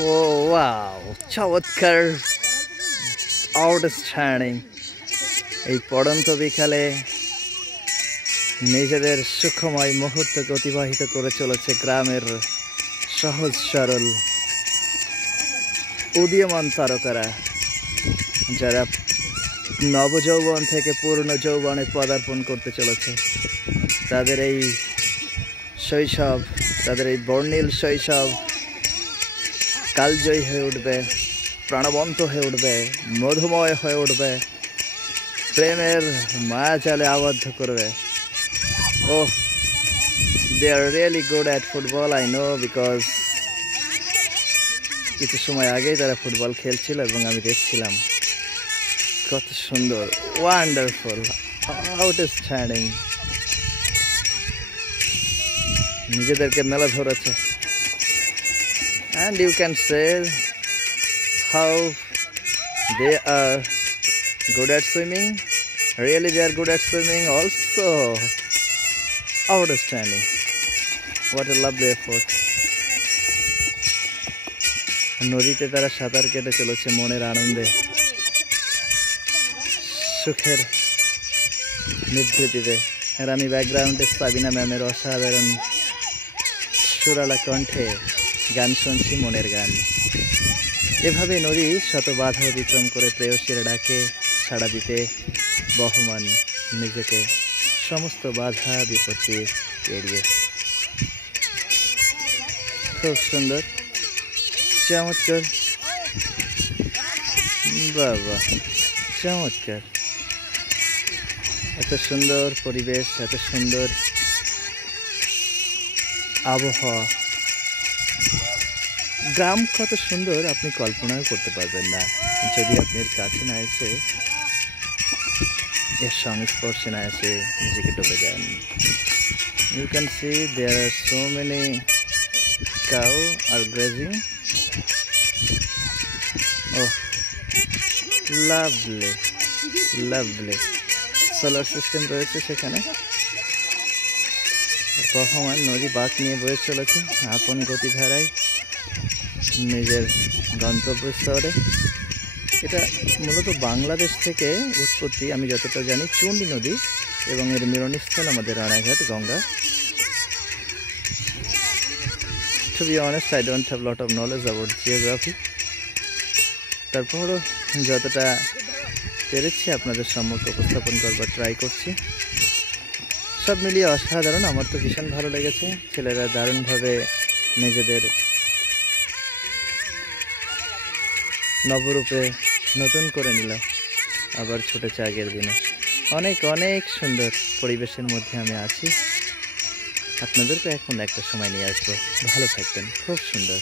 ও ওয়াও, চমৎকার, আউটস্ট্যান্ডিং। এই পড়ন্ত বিকালে নিজেদের সুখময় মুহূর্তকে অতিবাহিত করে চলেছে গ্রামের সহজ সরল উদীয়মান তারকারা, যারা নবযৌবন থেকে পূর্ণ যৌবনে পদার্পণ করতে চলেছে। তাদের এই শৈশব, তাদের এই বর্ণিল শৈশব কালজয়ী হয়ে উঠবে, প্রাণবন্ত হয়ে উঠবে, মধুময় হয়ে উঠবে, প্রেমের মায়াজালে আবদ্ধ করবে। Oh, they are really good at football, I know, because কিছু সময় আগেই তারা ফুটবল খেলছিল এবং আমি দেখছিলাম। কত সুন্দর, ওয়ান্ডারফুল, আউটস্ট্যান্ডিং। নিজেদেরকে মেলে ধরেছে। And you can say how they are good at swimming. Really, they are good at swimming also. Outstanding. What a lovely effort. নদীতে তারা সাঁতার কেটে চলেছে মনের আনন্দে, সুখের নিভৃতিতে। আর আমি ব্যাকগ্রাউন্ডে সাবিনা ম্যামের অসাধারণ সুরালা কণ্ঠে গান শুনছি, মনের গান। এভাবে নদী শত বাধা অতিক্রম করে প্রেয়সীর ডাকে সাড়া দিতে বহমান, নিজেকে সমস্ত বাধা বিপত্তি এড়িয়ে। খুব সুন্দর, চমৎকার, বাবা চমৎকার। এত সুন্দর পরিবেশ, এত সুন্দর আবহাওয়া, গ্রাম কত সুন্দর আপনি কল্পনাও করতে পারবেন না যদি আপনি এর কাছে না এসে, এর সংস্পর্শে না এসে নিজেকে ডুবে যান। You can see there are so many cow are grazing. Oh, lovely, lovely. Solar system রয়েছে সেখানে। বহমান নদী বাঁক নিয়ে বয়ে চলেছে আপন গতিধারায় নিজের গন্তব্যস্থলে। এটা মূলত বাংলাদেশ থেকে উৎপত্তি, আমি যতটা জানি, চুন্ডি নদী, এবং এর মিলনস্থল আমাদের রানাঘাট Ganga. To be honest, I don't have a lot of knowledge about geography. তারপরও যতটা পেরেছি আপনাদের সম্মুখে উপস্থাপন করবার ট্রাই করছি। সব মিলিয়ে অসাধারণ, আমার তো ভীষণ ভালো লেগেছে। ছেলেরা দারুণভাবে নিজেদের নবরূপে নতুন করে নিল, আবার ছুটেছে আগের দিনে। অনেক অনেক সুন্দর পরিবেশের মধ্যে আমি আছি। আপনাদেরকে এখন একটা সময় নিয়ে আসবো। ভালো থাকবেন, খুব সুন্দর।